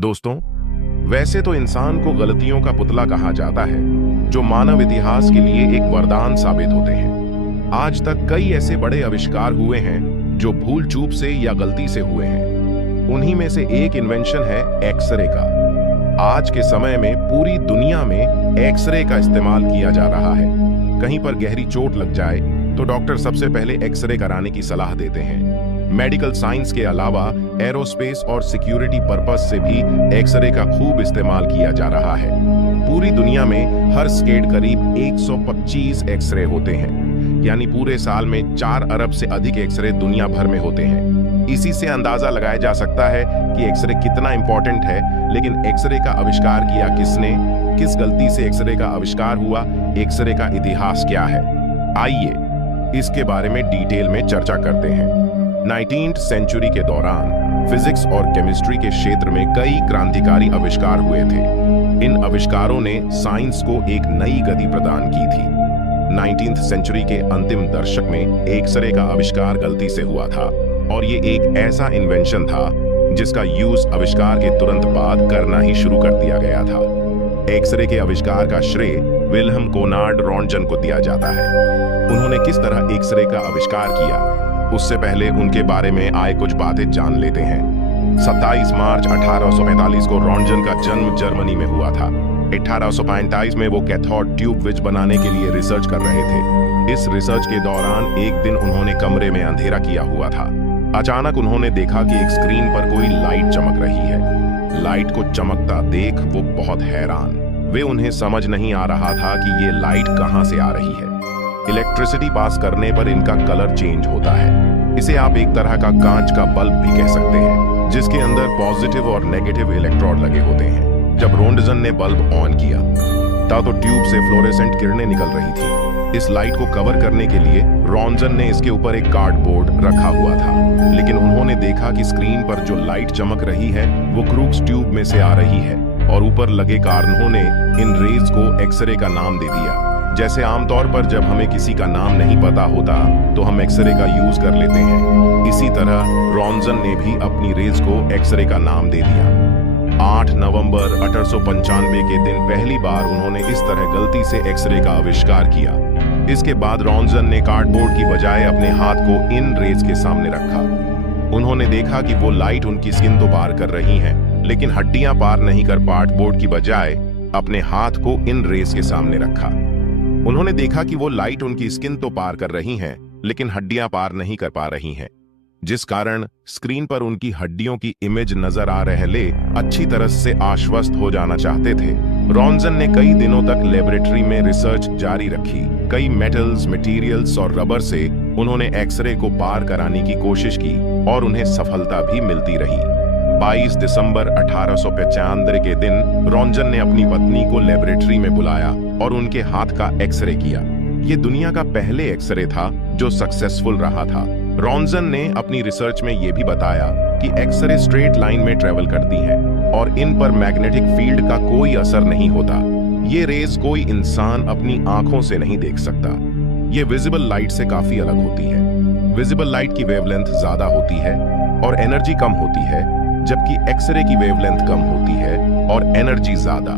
दोस्तों, वैसे तो इंसान को गलतियों का पुतला कहा जाता है, जो मानव इतिहास के लिए एक वरदान साबित होते हैं। आज तक कई ऐसे बड़े आविष्कार हुए हैं जो भूल चूक से या गलती से हुए हैं। उन्हीं में से एक इन्वेंशन है एक्सरे का। आज के समय में पूरी दुनिया में एक्सरे का इस्तेमाल किया जा रहा है। कहीं पर गहरी चोट लग जाए तो डॉक्टर सबसे पहले एक्सरे कराने की सलाह देते हैं। मेडिकल साइंस के अलावा एरोस्पेस और सिक्योरिटी पर्पस से भी एक्सरे का खूब इस्तेमाल किया जा रहा है। पूरी दुनिया में हर स्टेट करीब 125 एक्सरे होते हैं, यानी पूरे साल में 4 अरब से अधिक एक्सरे दुनिया भर में होते हैं। इसी से अंदाजा लगाया जा सकता है कि एक्सरे कितना इंपॉर्टेंट है। लेकिन एक्सरे का आविष्कार किया किसने, किस गलती से एक्सरे का आविष्कार हुआ, एक्सरे का इतिहास क्या है, आइए इसके बारे में डिटेल में चर्चा करते हैं। 19वीं सेंचुरी के दौरान फिजिक्स और केमिस्ट्री के क्षेत्र में कई क्रांतिकारी आविष्कार हुए थे। इन आविष्कारों ने साइंस को एक नई गति प्रदान की थी। 19वीं सेंचुरी के अंतिम दशक में एक्सरे का आविष्कार गलती से हुआ था, और ये एक ऐसा इन्वेंशन था जिसका यूज आविष्कार के तुरंत बाद करना ही शुरू कर दिया गया था। एक्सरे के आविष्कार का श्रेय विल्हेम कोनार्ड रॉन्टजन को दिया जाता है। उन्होंने किस तरह एक्सरे का आविष्कार किया, उससे पहले उनके बारे में आए कुछ बातें जान लेते हैं। 27 मार्च 1845 को रॉन्टजन का जन्म जर्मनी में हुआ था। 1835 में वो कैथोड ट्यूब विज बनाने के लिए रिसर्च कर रहे थे। इस रिसर्च के दौरान एक दिन उन्होंने कमरे में अंधेरा किया हुआ था। अचानक उन्होंने देखा कि एक स्क्रीन पर कोई लाइट चमक रही है। लाइट को चमकता देख वो बहुत हैरान। उन्हें समझ नहीं आ रहा था कि ये लाइट कहां से आ रही है। इलेक्ट्रिसिटी पास करने पर इनका कलर चेंज होता है। इसे आप एक तरह का कांच का बल्ब भी कह सकते हैं, जिसके अंदर पॉजिटिव और नेगेटिव इलेक्ट्रोड लगे होते हैं। जब रॉन्टजन ने बल्ब ऑन किया तब तो ट्यूब से फ्लोरेसेंट किरणें निकल रही थी। इस लाइट को कवर करने के लिए रॉन्टजन ने इसके ऊपर एक कार्डबोर्ड रखा हुआ था। लेकिन उन्होंने देखा कि स्क्रीन पर जो लाइट चमक रही है वो क्रूक्स ट्यूब में से आ रही है, और ऊपर लगे कारणों ने इन रेज को एक्सरे का नाम दे दिया। जैसे आमतौर पर जब हमें किसी का नाम नहीं पता होता तो हम एक्सरे का यूज कर लेते हैं, इसी तरह रॉन्टजन ने भी अपनी रेज को एक्सरे का नाम दे दिया। 8 नवंबर 1895 के दिन पहली बार उन्होंने इस तरह गलती से एक्सरे का आविष्कार किया। इसके बाद रॉन्टजन ने कार्डबोर्ड की बजाय अपने हाथ को इन रेज के सामने रखा। उन्होंने देखा कि वो लाइट उनकी स्किन तो पार कर रही है, लेकिन हड्डियां पार नहीं कर कार्डबोर्ड की बजाय अपने हाथ को इन रेज के सामने रखा। उन्होंने देखा कि वो लाइट उनकी स्किन तो पार कर रही हैं, लेकिन हड्डियां पार नहीं कर पा रही हैं, जिस कारण स्क्रीन पर उनकी हड्डियों की इमेज नजर आ रहे अच्छी तरह से आश्वस्त हो जाना चाहते थे। रॉन्टजन ने कई दिनों तक लेबोरेटरी में रिसर्च जारी रखी। कई मेटल्स, मटेरियल्स और रबर से उन्होंने एक्सरे को पार कराने की कोशिश की, और उन्हें सफलता भी मिलती रही। 22 दिसंबर 1895 के दिन रॉन्टजन ने अपनी पत्नी को लेबोरेटरी में बुलाया और उनके हाथ का एक्सरे किया। ये दुनिया का पहले एक्सरे था जो सक्सेसफुल रहा था। रॉन्टजन ने अपनी रिसर्च में ये भी बताया कि एक्सरे स्ट्रेट लाइन में ट्रेवल करती हैं और इन पर मैग्नेटिक फील्ड का कोई असर नहीं होता। ये रेज कोई इंसान अपनी आंखों से नहीं देख सकता। ये विजिबल लाइट से काफी अलग होती है। विजिबल लाइट की वेवलेंथ ज्यादा होती है और एनर्जी कम होती है, जबकि एक्सरे की वेवलेंथ कम होती है और एनर्जी ज्यादा।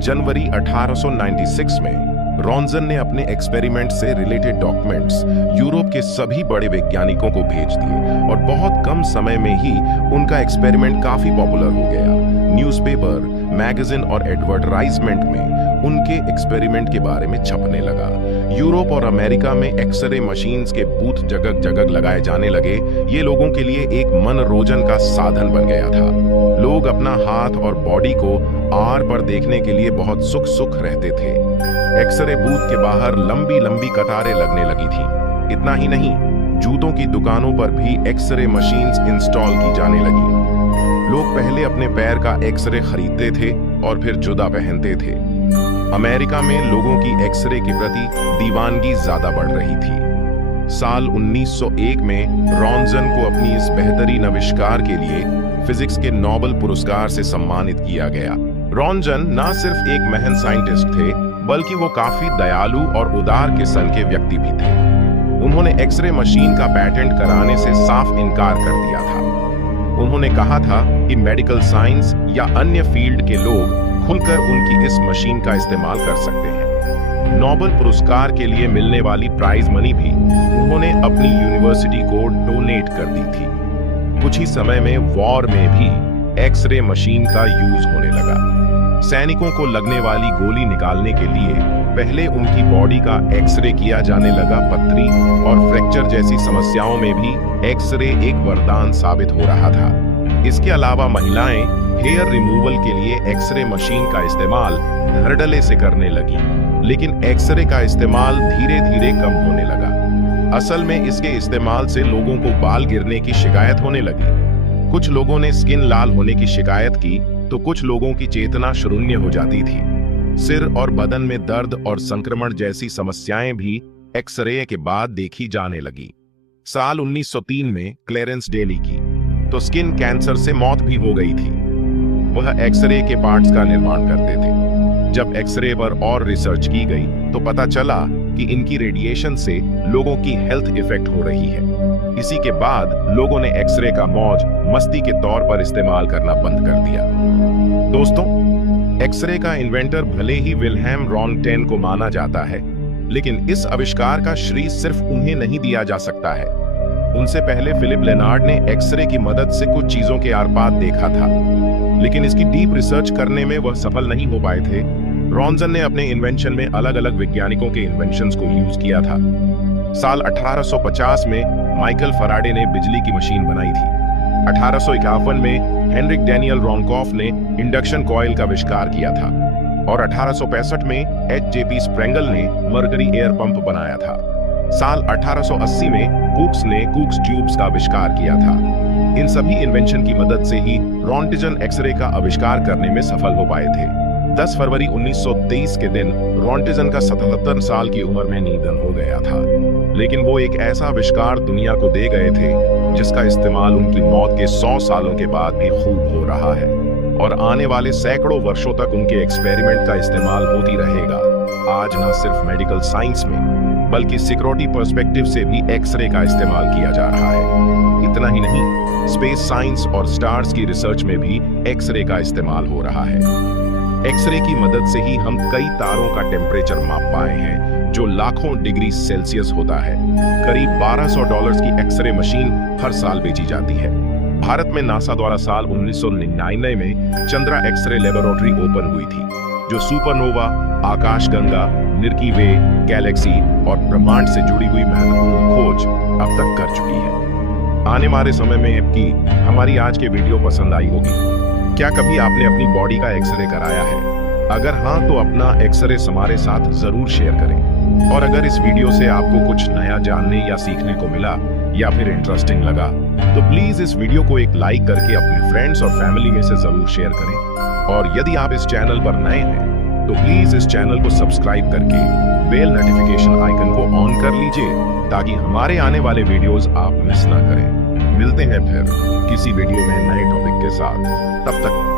जनवरी 1896 में रॉन्टजन ने अपने एक्सपेरिमेंट से रिलेटेड डॉक्यूमेंट्स यूरोप के सभी बड़े वैज्ञानिकों को भेज दिए, और बहुत कम समय में ही उनका एक्सपेरिमेंट काफी पॉपुलर हो गया। न्यूज़पेपर, मैगजीन और एडवर्टाइजमेंट में उनके एक्सपेरिमेंट के बारे में छपने लगा। यूरोप और अमेरिका में एक्सरे मशीन्स के बूथ जगह जगह लगाए जाने लगे। ये लोगों के लिए एक मनोरंजन का साधन बन गया था। लोग अपना हाथ और बॉडी को आर पर देखने के लिए बहुत सुख रहते थे। एक्सरे बूथ के बाहर लंबी लंबी कतारें लगने लगी थी। इतना ही नहीं, जूतों की दुकानों पर भी एक्सरे मशीन्स इंस्टॉल की जाने लगी। लोग पहले अपने पैर का एक्सरे खरीदते थे और फिर जुदा पहनते थे। अमेरिका में लोगों की एक्सरे के प्रति दीवानगी ज्यादा बढ़ रही थी। साल 1901 में रॉन्टजन को अपनी इस बेहतरीन आविष्कार के लिए फिजिक्स के नोबेल पुरस्कार से सम्मानित किया गया। रॉन्टजन न सिर्फ एक महान साइंटिस्ट थे, बल्कि वो काफी दयालु और उदार किस्म के व्यक्ति भी थे। उन्होंने एक्सरे मशीन का पेटेंट कराने से साफ इनकार कर दिया था। उन्होंने कहा था कि मेडिकल साइंस या अन्य फील्ड के लोग खुलकर उनकी इस मशीन का इस्तेमाल कर सकते हैं। नोबेल पुरस्कार के लिए मिलने वाली प्राइज मनी भी उन्होंने अपनी यूनिवर्सिटी को डोनेट कर दी थी। कुछ ही समय में वॉर में भी एक्सरे मशीन का यूज होने लगा। सैनिकों को लगने वाली गोली निकालने के लिए पहले उनकी बॉडी का एक्सरे किया जाने लगा। पथरी और फ्रैक्चर जैसी समस्याओं में भी एक्सरे एक वरदान साबित हो रहा था। इसके अलावा महिलाएं हेयर रिमूवल के लिए एक्सरे मशीन का इस्तेमाल धड़ल्ले से करने लगी, लेकिन एक्सरे का इस्तेमाल धीरे धीरे कम होने लगा। असल में इसके इस्तेमाल से लोगों को बाल गिरने की शिकायत होने लगी। कुछ लोगों ने स्किन लाल होने की शिकायत की तो कुछ लोगों की चेतना शून्य हो जाती थी। सिर और बदन में दर्द और संक्रमण जैसी समस्याएं भी एक्सरे के बाद देखी जाने लगी। साल 1903 में क्लेरेंस डेली की तो स्किन कैंसर से मौत भी हो गई थी। वह एक्सरे के पार्ट्स का निर्माण करते थे। जब एक्सरे पर और रिसर्च की गई तो पता चला कि इनकी रेडिएशन से लोगों की हेल्थ इफेक्ट हो रही है। इसी के बाद लोगों ने एक्सरे का मौज मस्ती के तौर पर इस्तेमाल करना बंद कर दिया। दोस्तों, एक्सरे का इन्वेंटर भले ही विल्हेम रॉन्टेन को माना जाता है, लेकिन इस आविष्कार का श्रेय सिर्फ उन्हें नहीं दिया जा सकता है। उनसे पहले फिलिप लेनार्ड ने एक्सरे की मदद से कुछ चीजों के आर पार देखा था, लेकिन इसकी डीप रिसर्च करने में वह सफल नहीं हो पाए थे। रॉन्जन ने अपने इन्वेंशन में अलग अलग वैज्ञानिकों के इन्वेंशंस को यूज किया था। साल 1850 में माइकल फराडे ने बिजली की मशीन बनाई थी। 1851 में हेनरिक डैनियल रॉनकॉफ ने इंडक्शन कॉइल का आविष्कार किया था और 1865 में एच.जे.पी. स्प्रेंगल ने मर्करी एयर पंप बनाया था। साल 1880 में कुक्स ने कुक्स ट्यूब्स का आविष्कार किया था। इन सभी इन्वेंशन की मदद से ही रॉन्टिजन एक्सरे का आविष्कार करने में सफल हो पाए थे। 10 फरवरी 1923 के दिन रॉन्टिजन का 77 साल की उम्र में निधन हो गया था, लेकिन वो एक ऐसा आविष्कार दुनिया को दे गए थे जिसका इस्तेमाल उनकी मौत के 100 सालों के बाद भी खूब हो रहा है और आने वाले सैकड़ों वर्षों तक उनके एक्सपेरिमेंट का इस्तेमाल होती रहेगा। आज न सिर्फ मेडिकल साइंस में बल्कि सिक्योरिटी पर्सपेक्टिव से भी एक्सरे का इस्तेमाल किया जा रहा है। इतना ही नहीं, स्पेस साइंस और स्टार्स की रिसर्च में भी एक्सरे का इस्तेमाल हो रहा है। एक्सरे की मदद से ही हम कई तारों का टेम्परेचर माप पाए हैं जो लाखों डिग्री सेल्सियस होता है। करीब $1200 की एक्सरे मशीन हर साल बेची जाती है। भारत में नासा द्वारा साल 1999 में चंद्रा एक्सरे लेबोरेटरी ओपन हुई थी, जो सुपरनोवा, आकाशगंगा, मिल्की वे, गैलेक्सी और ब्रह्मांड से जुड़ी हुई महत्वपूर्ण खोज अब तक कर चुकी है। आने वाले समय में की हमारी आज के वीडियो पसंद आई होगी। क्या कभी आपने अपनी बॉडी का एक्सरे कराया है? अगर हाँ, तो अपना एक्सरे हमारे साथ जरूर शेयर करें। और अगर इस वीडियो से आपको कुछ नया जानने या सीखने को मिला या फिर इंटरेस्टिंग लगा, तो प्लीज इस वीडियो को एक लाइक करके अपने फ्रेंड्स और फैमिली में से जरूर शेयर करें। और यदि आप इस चैनल पर नए हैं तो प्लीज इस चैनल को सब्सक्राइब करके बेल नोटिफिकेशन आइकन को ऑन कर लीजिए ताकि हमारे आने वाले वीडियोस आप मिस ना करें। मिलते हैं फिर किसी वीडियो में नए टॉपिक के साथ। तब तक